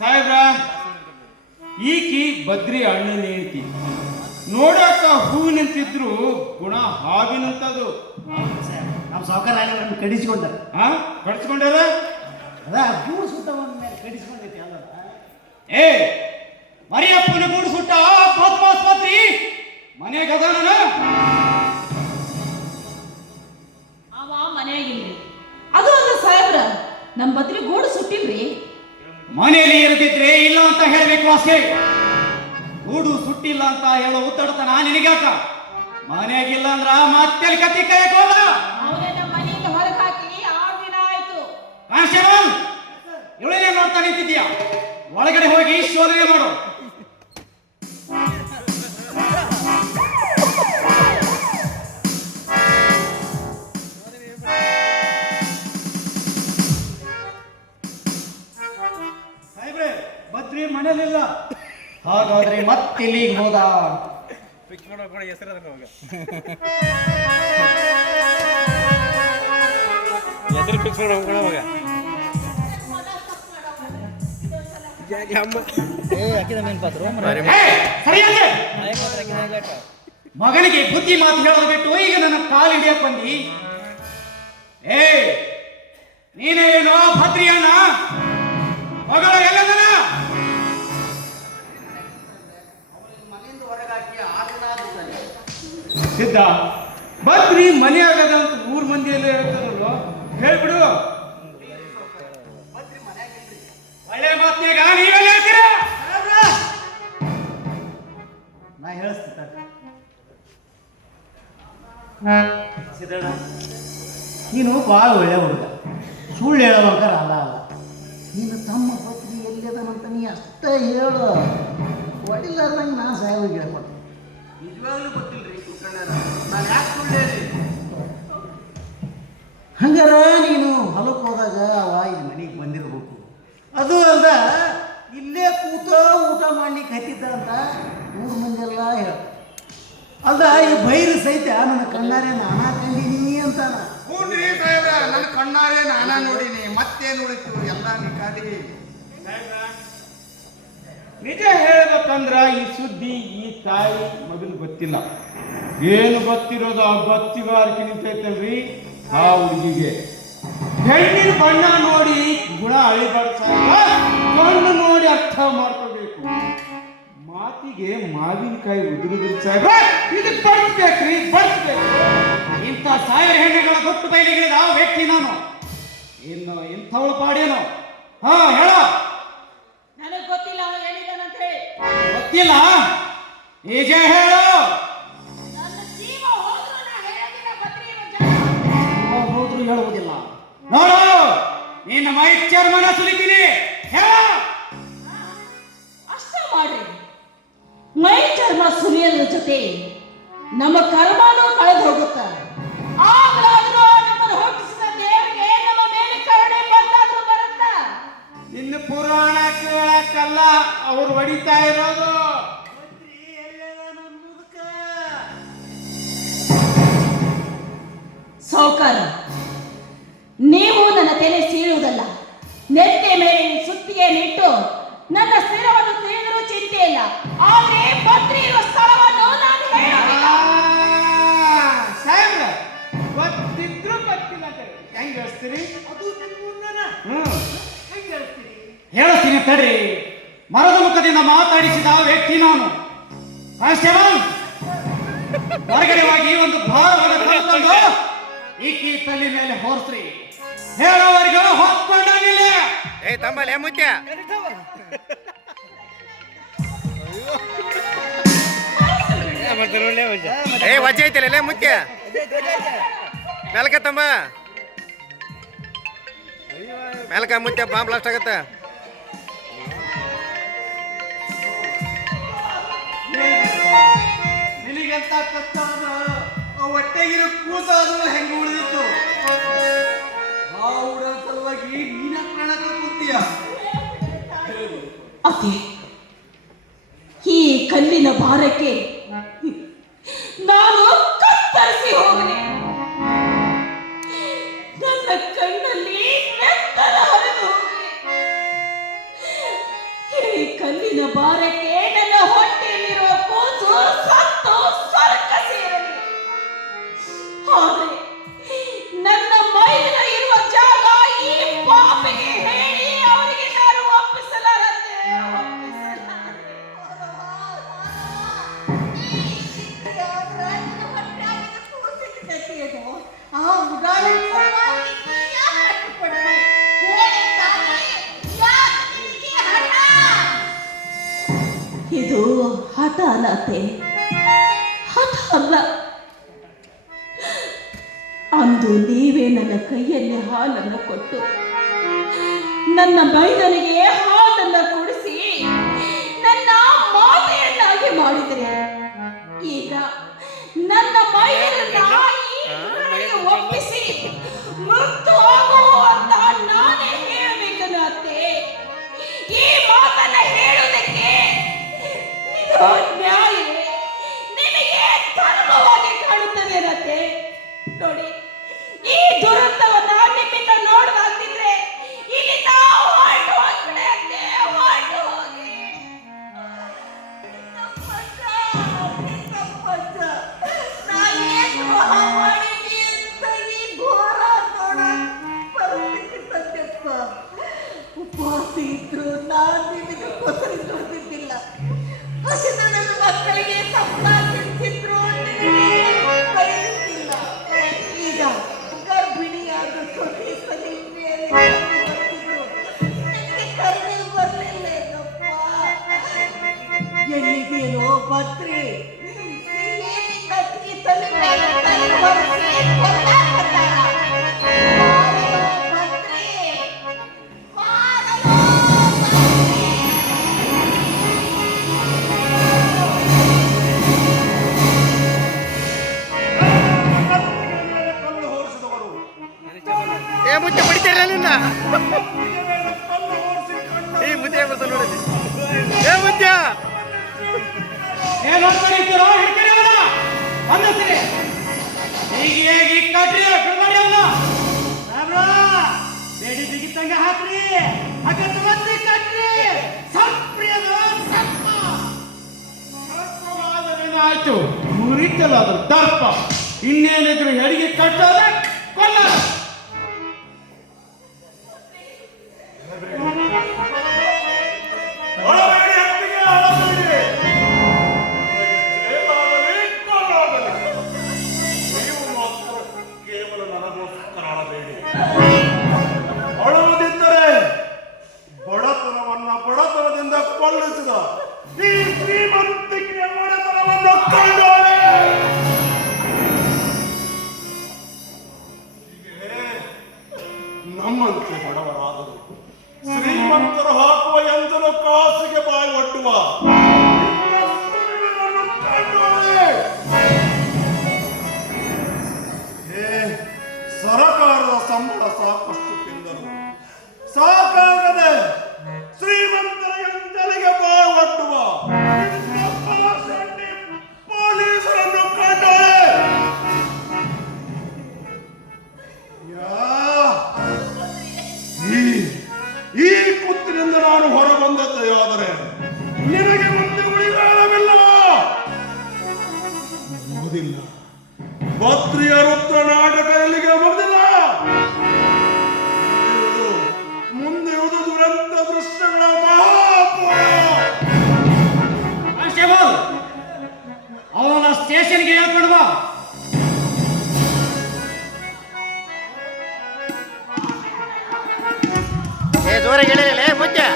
ಸಾಹೇಬ್ರ, ಈಕಿ ಬದ್ರಿ ಅಣ್ಣನ ಹೇಳ್ತಿ ನೋಡಾಕ ಹೂವಿನಂತಿದ್ರು ಗುಣ ಹಾವಿನಂತದು. ನಮ್ಮ ಸಾವುಕಾರ ಕಡಿಸ್ಕೊಂಡ ಕಡಿಸ್ಕೊಂಡಾರ ಅದ ಗೂಡು ಸುಟ್ಟ ಮೇಲೆ ಕಡಿಸ್ಕೊಂಡೈತಿ ಅಲ್ಲ. ಏ ಮರಿಯಪ್ಪನ ಗೂಡು ಸುಟ್ಟ ಆಸ್ಪತ್ರಿ ಮನೆಗದಾನ. ಅವ ಮನೆಯಾಗಿಲ್ರಿ, ಅದು ಅಲ್ಲ ಸಾಹೇಬ್ರ, ನಮ್ಮ ಬದ್ರಿ ಗೂಡು ಸುಟ್ಟಿಲ್ರಿ. ಮನೆಯಲ್ಲಿ ಇರದಿದ್ರೆ ಇಲ್ಲ ಅಂತ ಹೇಳ್ಬೇಕು ಅಷ್ಟೇ. ಗೂಡು ಸುಟ್ಟಿಲ್ಲ ಅಂತ ಹೇಳೋ ಉತ್ತಡತನ ನಿನಗಾಕ. ಮನೆಯಾಗಿಲ್ಲ ಅಂದ್ರ ಮತ್ತೆ ಕತ್ತಿ ಕೈಯಕ್ ಹೋಗ. ಅವನೇ ನಮ್ಮ ಮನೆಯಿಂದ ಹೊರಗೆ ಹಾಕಿ 6 ದಿನ ಆಯ್ತು. ಕಾನ್ಸ್ಟೇಬಲ್, ಇವಳೇನೇ ನೋಡ್ತಾ ನಿಂತಿದ್ಯಾ? ಒಳಗಡೆ ಹೋಗಿ ಶೋಧನೆ ಮಾಡು. ಸಾಹೇಬ್ರೆ, ಬದ್ರಿ ಮನೇಲಿಲ್ಲ. ಹಾಗಾದ್ರೆ ಮತ್ತಿಲ್ಲಿಗೆ ಹೋದ. ಮಗನಿಗೆ ಬುದ್ಧಿ ಮಾತು ಹೇಳೋದು ಬಿಟ್ಟು ಈಗ ನನ್ನ ಕಾಲು ಹಿಡಿಯಕ್ ಬಂದಿ. ಏ ನೀನೇನೋ ಭದ್ರಿ ಅಣ್ಣ ಮಗಳ ಎಲ್ಲದನ ಸಿದ್ಧ ಬದ್ರಿ ಮನೆ ಆಗದ ಅಂತ 3 ಮಂದಿಯಲ್ಲೇ ಹೇಳ್ತಾರಲ್ಲ, ಹೇಳ್ಬಿಡು. ಒಳ್ಳೆ ಮಾತ್ನಾಗ ನೀವೆಲ್ಲ ಹೇಳ್ತೀರ. ನಾ ಹೇಳಿಸ್ತ ಸಿದ್ದಣ್ಣ, ನೀನು ಭಾಳ ಒಳ್ಳೆ ಹುಡುಗ, ಸುಳ್ಳು ಹೇಳುವಂಕಾರ ಅಲ್ಲ. ನೀನು ತಮ್ಮ ಬದ್ರಿ ಎಲ್ಲಿದನಂತ ನೀ ಅಷ್ಟ ಹೇಳು. ಒಡಿಲಾರ್ದಂಗೆ ನಾ ಸಾಯೋಗಿ ಹೇಳ್ಕೊಟ್ಟೆ. ನಿಜವಾಗ್ಲೂ ಗೊತ್ತಿಲ್ರಿ ಕುಕ್ಕಣ್ಣರ, ನಾನು ಯಾಕೆ ಸುಳ್ಳು ಹೇಳಿ? ಹಂಗಾರ ನೀನು ಹೊಲಕ್ಕೆ ಹೋದಾಗ ಅವ ಇಲ್ಲಿ ಮನೆಗೆ ಬಂದಿರ್ಬೇಕು. ಅದು ಅಲ್ದ ಇಲ್ಲೇ ಕೂತ ಊಟ ಮಾಡ್ಲಿಕ್ಕೆ ಹತ್ತಿದ್ದ ಅಂತ 3 ಮಂದಿಯೆಲ್ಲ ಹೇಳ. ಅಲ್ದ ಈ ಬೈರು ಸಹಿತ ನನ್ನ ಕಣ್ಣಾರೆ ನಾನಾ ಕಂಡಿನಿ ಅಂತಾನ. ಹ್ಞೂನ್ರಿ ಸಾಹೇಬ್ರ, ನನ್ನ ಕಣ್ಣಾರೆ ನಾನಾ ನೋಡಿನಿ. ಮತ್ತೇನು ಉಳಿತು? ಎಲ್ಲ ನಿಕಾಲಿ. ನಿಜ ಹೇಳ್ಬೇಕಂದ್ರ ಈ ಸುದ್ದಿ ಈ ತಾಯಿ ಮಗನ್ ಗೊತ್ತಿಲ್ಲ. ಏನು ಗೊತ್ತಿರೋದು ಆ ಗೊತ್ತಿಗಾರಿಕೆ ನಿಂತೈತಲ್ರಿ ಆ ಹುಡುಗಿಗೆ. ಹೆಣ್ಣಿನ ಬಣ್ಣ ನೋಡಿ ಗುಣ ಅಳಿಬಾರ್ದು, ಕಣ್ಣು ನೋಡಿ ಅರ್ಥ ಮಾಡ್ಕೋಬೇಕು. ಮಾತಿಗೆ ಮಾವಿನಕಾಯಿ ಉದುರುದ್ರು ಸಾಹೇಬ್ರ, ಇದಕ್ಕೆ ಬಡ್ಸ್ಬೇಕ್ರಿ, ಬಡ್ಸ್ಬೇಕು. ಇಂಥ 1000 ಹೆಣ್ಣುಗಳ ಗೊತ್ತು ಬಯಲಿಗಿಳಿದ ವ್ಯಕ್ತಿ ನಾನು. ಇನ್ನು ಇಂಥವಳು ಪಾಡೇನು? ಹಾ ಹೇಳ. ನನಗೆ ಗೊತ್ತಿಲ್ಲ ಅವ ಹೇಳಿದಾನಂತ ಹೇಳಿ. ಗೊತ್ತಿಲ್ಲ, ನಿಜ ಹೇಳು. ನನ್ನ ಜೀವ ಹೋದ್ರು ನಾ ಹೇಳೋದಿಲ್ಲ ಬದ್ರಿ ಇರೋ ಜಾಗ. ಹೋದ್ರು ಹೇಳುವುದಿಲ್ಲ. ನೋಡು, ನಿನ್ನ ಮೈ ಚರ್ಮನ ಸುಲಿತೀನಿ, ಹೇಳ. ಅಷ್ಟ ಮಾಡ್ರಿ. ಮೈ ಚರ್ಮ ಸುಲಿಯೋದ್ರ ಜೊತೆ ನಮ್ಮ ಕರ್ಮನೂ ಕಳೆದು ಹೋಗುತ್ತ. ಆಗ್ಲಾದ್ರೂ ನಮ್ಮನ್ನು ಹುಟ್ಟಿಸಿದ ದೇವರಿಗೆ ನಮ್ಮ ಮೇಲೆ ಕರುಣೆ ಬಂದಾದ್ರೂ ಬರುತ್ತ. ನಿನ್ನ ಪುರಾಣ ಕೇಳಕ್ಕಲ್ಲ ಅವ್ರು ಹೊಡಿತಾ ಇರೋದು. ಸಾವುಕಾರ, ನೀವು ನನ್ನ ತಲೆ ಸೀಳುವುದಲ್ಲ, ನೆತ್ತೆ ಮೇಲೆ ಸುತ್ತಿಗೆಯನ್ನಿಟ್ಟು ನನ್ನ ಸ್ಥಿರವನ್ನು ತಿಳಿದರೂ ಚಿಂತೆ ಇಲ್ಲ. ಆದ್ರೆ ಬದ್ರಿ ಇರುವ ಸ್ಥಳವನ್ನು ನಾನು ಹೇಳೋದಿಲ್ಲ. ಸಾಹೇಬ್ರ, ಗೊತ್ತಿದ್ರು ಗೊತ್ತಿಲ್ಲ ಅಂತ ಹೆಂಗ್ ಹೇಳ್ತೀರಿ? ಹೇಳ್ತೀನಿ ತಡ್ರಿ. ಮರದ ಮುಖದಿಂದ ಮಾತಾಡಿಸಿದ ವ್ಯಕ್ತಿ ನಾನು. ಕಾನ್ಸ್ಟೇಬಲ್, ಹೊರಗಡೆ ಹೋಗಿ ಒಂದು ಭಾರವಾದ ಕಲ್ಲು ತಂದು ಈಕಿ ತಲೆ ಮೇಲೆ ಹೋರ್ಸ್ರಿ. ಹೇಳೋವರೆಗೂ ಹೊತ್ಕೊಂಡಾಗಿಲ್ಲ. ಏ ತಮ್ಮಲ್ಲಿ ಮುತ್ಯ, ಏ ವಜ್ಜೆ ಐತಿಲ್ಲ ಮುತ್ಯ, ಮೆಲ್ಕ ತಮ್ಮ, ಮೆಲ್ಕ ಮುತ್ಯ, ಬಾಂಬ್ ಬ್ಲಾಸ್ಟ್ ಆಗತ್ತ. ನಿನಗೆಂತ ಕಷ್ಟ ಹೊಟ್ಟೆಗಿರೋ ಕೂಸಾದ್ರು ಹೆಂಗ ಉಳಿದಿತ್ತು. ಆ ಹುಡುಗ ಸಲುವಾಗಿ ನೀನ ಪ್ರಾಣ ಕೂತೀಯ. ಅತ್ತೆ, ಈ ಭಾರಕ್ಕೆ ನಾನು ಕತ್ತರಿಸಿ ಹೋಗಲಿ. ನನ್ನ ಕಣ್ಣಲ್ಲಿ ನೆತ್ತರ ಹರಿದು ಹೋಗಲಿ. ಈ ಕಲ್ಲಿನ ಭಾರಕ್ಕೆ ನನ್ನ ಹೊಟ್ಟೆಯಲ್ಲಿರುವ ಕೂಸು ಸತ್ತು ಸ್ವರ್ಗ ಸೇರಲಿ. ಆದರೆ ನನ್ನ ಮೈಲಿನ ಇರುವ ಜಾಗ ಈ ಪಾಪಿಗೆ ಹೇಳಿ ಅವರಿಗೆ ನಾನು ಒಪ್ಪಿಸಲಾರದೆ. ಇದು ಹಠ ಅಲ್ಲತೆ, ಹಠ ಅಲ್ಲ. ಅಂದು ನೀವೇ ನನ್ನ ಕೈಯಲ್ಲಿ ಹಾಲನ್ನು ಕೊಟ್ಟು ನನ್ನ ಮೈದನಿಗೆ ಹಾಲನ್ನು ಕುಡಿಸಿ ನನ್ನ ಮಾತೆಯನ್ನಾಗಿ ಮಾಡಿದರೆ, ಈಗ ನನ್ನ ಮೈದನನ್ನ ಈ ಮೃಗಗಳಿಗೆ ಒಪ್ಪಿಸಿ ಮೃತ್ಯು ಆಗುವಂತ ನಾನೇ ಹೇಳಬೇಕನ್ನತ್ತೆ. ಈ ಮಾತನ್ನ ಹೇಳುವುದಕ್ಕೆ ಇದು ನ್ಯಾಯವೇ, ನಿನಗೆ ಧರ್ಮವಾಗಿ ಕಾಣುತ್ತದೆ ಅನ್ನತ್ತೆ. ನೋಡಿ, ಈ ದುರಂತವನ್ನ ನಿಮ್ಮಿಂದ ನೋಡದಾಗ್ತಿದ್ರೆ ಇಲ್ಲಿಂದ ಹೊರಟು ಹೋಗ್ಬಿಡಿ ಅತ್ತೆ, ಹೊರಟು ಹೋಗಿ. ಉಪವಾಸ ಇದ್ರು ನಾನು ನಿಮಗೆ ಕೊಸರಿ ತೋರಿಸಿದ್ದಿಲ್ಲ. ಹಸಿದ ನನ್ನ ಮಕ್ಕಳಿಗೆ ಸಂಪಾದಿಸಿದ್ರು ಬಯಸಿಲ್ಲ. ಈಗ ಗರ್ಭಿಣಿಯಾದ ಸೊಸೆ ಮೇಲೆ ಕರುಣೆ ಬರಲಿಲ್ಲೇನಪ್ಪ. ಎಲ್ಲಿದೆಯೋ ಭದ್ರಿ, ಮುದ್ದೆ ಬಡಿತಾರ ನಿನ್ನ ಈ ಮುದ್ದೆ ಬರ್ತ ನೋಡಿ ಏ ಮುದ್ದೆ ಏನು ಕರೀತೀರೋ ಹಿಡ್ಕರಿ ಅವನ ಅನ್ನಿಸ್ರಿ. ಈಗ ಕಟ್ರಿ ಬಿಡ್ಬೇಡಿ ಅವನ. ಬೇಡಿ ಬಿಗಿತಂಗ ಹಾಕ್ರಿ, ಹಾಕಿ ಕಟ್ರಿ. ಆಯ್ತು, ಮುರಿತಲ್ಲ ಅದ್ರ ದರ್ಪ. ಇನ್ನೇನಿದ್ರು ಹೆರಿಗೆ ಕಟ್ಟೋದ ಕೊಲ್ಲ. ಅಳುವುದಿದ್ದರೆ ಬಡತನವನ್ನ ಬಡತನದಿಂದ ಕೊಳ್ಳಿಸಿದ ಈ ಶ್ರೀಮಂತಿಕೆಯ ಬಡತನವನ್ನು ಕಂಡೋಳೆ. ನಮ್ಮಂತೆ ಬಡವರಾದರು ಶ್ರೀಮಂತರು ಹಾಕುವ ಯಂತ್ರ ಕಾಸಿಗೆ ಬಾಯಿ ಒಡ್ಡುವ ಕಂಡೋಳೆ. ಸರಕಾರದ ಸಂಬಳ ಸಾಕಷ್ಟು ತಿಂದರು, ಸಾಕಾಗದೆ ಶ್ರೀಮಂತರ ಯಂತ್ರಗಳಿಗೆ ಬಾಳೊಡ್ಡುವ ಪೊಲೀಸರನ್ನು ಕಂಡೋಳೆ. ಈ ಕುತ್ತಿನಿಂದ ನಾನು ಹೊರಬಂದದ್ದಾದರೆ ನಿನಗೆ ಮುಂದೆ ಉಳಿಗಾಲವಿಲ್ಲ. ಮುಗಿದಿಲ್ಲ, ಭದ್ರಿಯ ರುದ್ರ ನಾಟಕ ಎಲ್ಲಿಗೆ ಮುಗಿದಿಲ್ಲ. ಮುಂದೆ ಇರುವುದು ದುರಂತ ದೃಶ್ಯಗಳ ಮಹಾಪುರ. ಅವನ ಸ್ಟೇಷನ್ಗೆ ಹೇಳ್ಕೊಂಡು ಬಾ. ಏ ಜೋರಾಗಿ ಹೇಳಿಲ್ಲ ಮುದ್ದೆ